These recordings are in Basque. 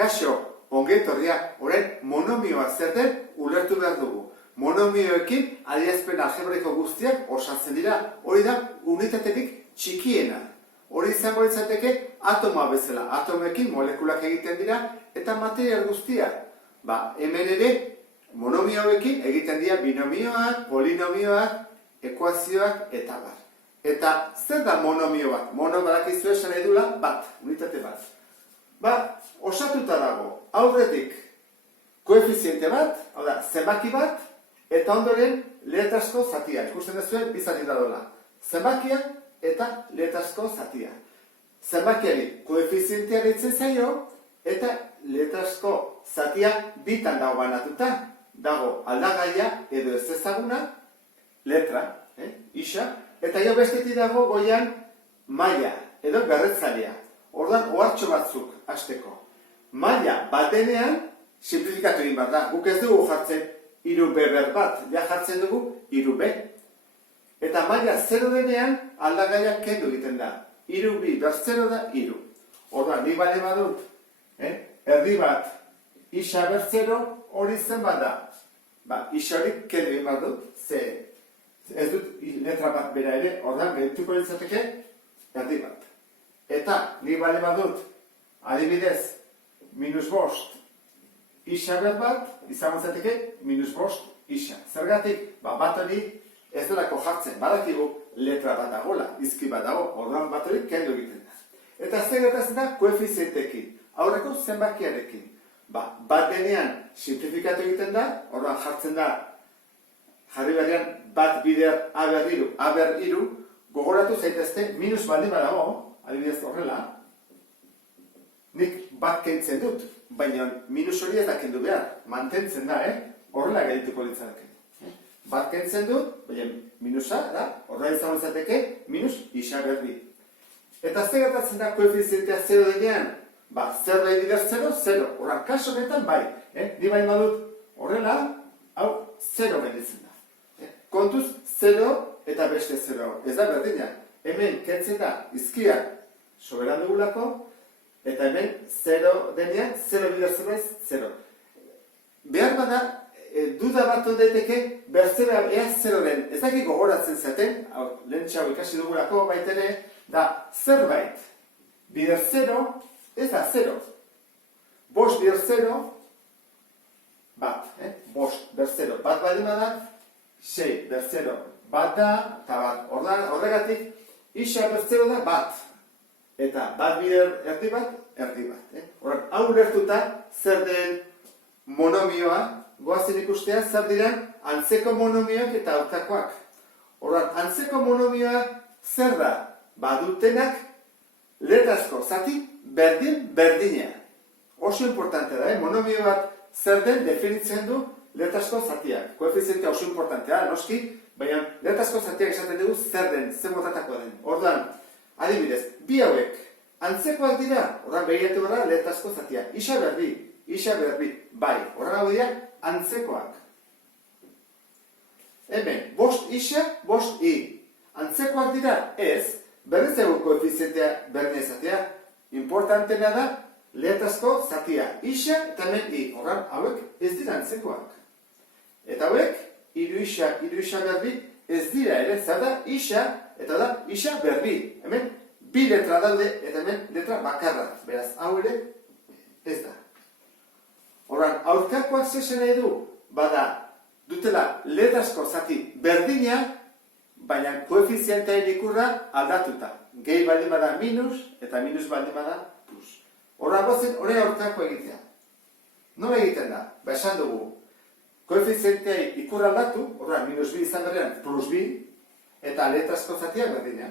Kaixo, ongetorria, orain monomioa zer den ulertu behar dugu. Monomioekin adierazpen algebraiko guztiak osatzen dira, hori da unitaterik txikiena. Hori izango litzateke atoma bezala, atomekin molekulak egiten dira eta material guztia. Hemen ere monomioekin egiten dira binomioak, polinomioak, ekuazioak eta bar. Eta zer da monomio bat? Mono badakizu esan edula bat, unitate bat. Osatuta dago, aurretik koefiziente bat, hau da, zenbaki bat, eta ondoren letrazko zatia. Ikusten duzuen, bi zati dadola. Zenbakia eta letrazko zatia. Zenbakiari koefizientea deitzen zaio, eta letrazko zatia bitan dago banatuta. Dago aldagaia edo ez ezaguna, letra, isa, eta jo bestetik dago goian maila edo berretzailea. Orduan, ohartxo batzuk hasteko. Maila batenean, simplifikatu egin behar da. Guk ez dugu jartzen 3b ber bat, ja jartzen dugu 3b. Eta maila 0 denean, aldagaiak kendu egiten da. 3b ber 0 da 3. Orduan, nik bale badut, erdi bat, isa ber 0, hori zen bat da. Isa hori kendu egin behar dut, ze ez dut letra bat bera ere, orduan, gehiatuko litzateke, erdi bat. Eta, nik bale badut, adibidez, -5 isa ber bat, izango zateke, -5 isa. Zergatik, bat hori ez delako jartzen, badakigu letra bat dagoela, izki bat dago, orduan bat hori kendu egiten da. Eta zer gertatzen da koefizientekin, aurreko zenbakiarekin. Bat denean simplifikatu egiten da, orduan jartzen da, jarri berrian bat bider a ber 3, gogoratu zaitezte, minus baldin badago, adibidez horrela, nik bat kentzen dut, baina minus hori ez da kendu behar, mantentzen da, horrela geldituko litzateke. Bat kentzen dut, baina minusa da, horrela izango litzateke, minus isa ber 2. Eta zer gertatzen da koefizientea 0 denean? 0 bider 0, 0. Horran, kaso honetan bai, ni bain badut horrela, hau 0 gelditzen da. Kontuz 0 eta beste 0, ez da berdina. Hemen kentzen da izkiak soberan dugulako, eta hemen 0 denean, 0 bider 0 ez, 0. Behar bada, duda bat ondeteke, ber 0 ea 0 den. Ez dakik gogoratzen zaten, lehen txau ikasi dugulako baitere, da zerbait bider 0, ez da 0. Bost bider 0, bat, bost ber 0, bat baldin bada, 6 ber 0, bat da, eta bat, horregatik, isa ber 0 da bat. Eta bat bider erdi bat. Horren, hau ulertuta, zer den monomioa, goazen ikustea, zer diren antzeko monomioak eta aurkakoak. Horren, antzeko monomioa zer da? Badutenak letrazko zati berdina. Oso importante da, monomio bat zer den definitzen du letrazko zatiak. Koefizientea oso importantea, noski, baina letrazko zatiak esaten dugu zer den, zer motatako den. Orduan, adibidez, bi hauek, antzekoak dira, horren behiratu gara letrazko zatia. Isa berbi, bai, horren hau dira, antzekoak. Hemen, bost isa, bost i. Antzekoak dira, ez, berriz egun koefizientea berdina zatia. Importantena da, letrazko zatia. Isa eta hemen i, horren hauek ez dira antzekoak. Eta hauek, hiru isa berbi, ez dira ere, zer da, isa, eta da, isa berbi. Hemen, bi letra daude, eta hemen letra bakarra. Beraz, hau ere, ez da. Horran, aurkakoak zesan nahi du, bada, dutela letrazko zati berdina, baina koefizientearen ikurra aldatuta. Gehi baldin bada minus, eta minus baldin bada plus. Horra gozen, hori aurkako egitea. Nola egiten da? Esan dugu, koefizientearen ikurra aldatu, horra, minus bi izan berrean, plus bi, eta letrazko zatia berdina.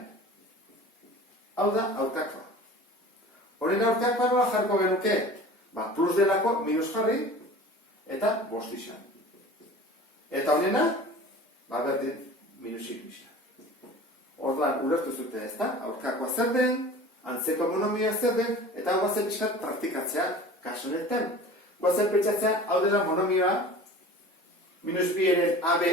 Hau da, aurkakoa. Horren aurkakoa nola jarko genuke? Plus delako minus jarri, eta bost isa. Eta honena, berdin minus isa. Orduan, ulertu zute ez da, aurkakoa zer den, antzeko monomioa zer den, eta hau bazen pixkat praktikatzea kasu honetan. Guazen pentsatzea, hau dela monomioa, minus bi eren AB,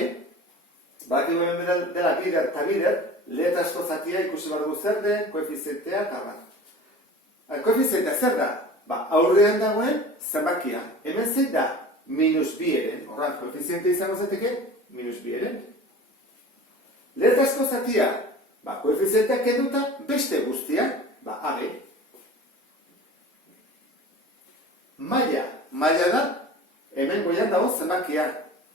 baki hemen dela bider eta bider, letrazko zatia ikusi behar dugu zer den, koefizientea eta bat. Koefizientea zer da? Aurrean dagoen zenbakia. Hemen zein da -2 eren. Horran, koefiziente izango zeteke, -2 eren. Letrazko zatia, koefizienteak kenduta, beste guztiak, AB. Maila da, hemen goian dago zenbakia.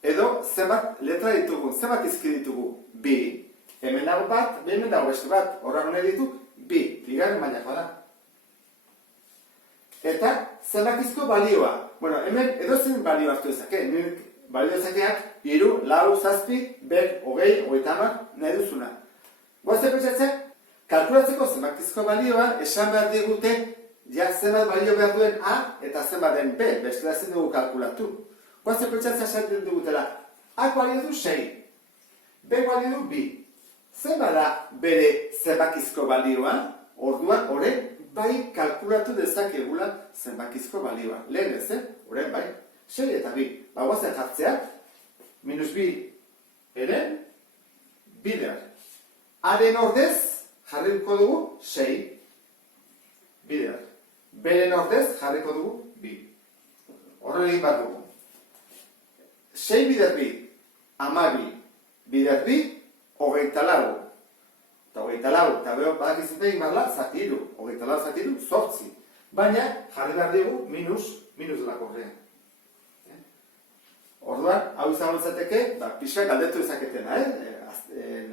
Edo zenbat letra ditugu, zenbat izki ditugu, 2. Hemen dago bat, hemen dago beste bat, horra gune ditu, 2. Bigarren mailakoa da. Eta zenbakizko balioa. Bueno, hemen edozein balio hartu ezake. Balio ezakeak, 3, 4, 7, 5, 20, 30, nahi duzuna. Goazen pentsatzen, kalkulatzeko zenbakizko balioa esan behar digute, zenbat balio behar duen A eta zenbat den B, bestela ezin dugu kalkulatu. Goazen pentsatzen esaten dugutela, A balio du 6, B balio du 2. Zenbat da bere zenbakizko balioa, orduan, horren, bai kalkulatu dezakegula zenbakizko balioa. Lehen ez, horren bai, 6 eta 2. Goazen jartzeak, -2 eren, bider. Haren ordez, jarriko dugu 6, bider. Beren ordez, jarriko dugu 2. Horren egin bat dugu. 6 bider 2, 12, bider 2, 24. Eta 24, eta beho badakizute egin barla, zatiru. 24 zatiru, 8. Baina, jarri behar dugu, minus delako horrean. Orduan, hau izango izateke, pixka galdetu izaketena,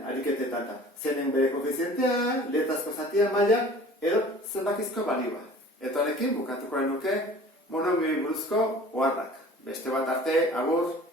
ariketetan da. Zenen bere koefizientea, letrazko zatia, maila, edo zenbakizko balioa. Eta honekin, bukatuko nuke monomioei buruzko oharrak. Beste bat arte, agur!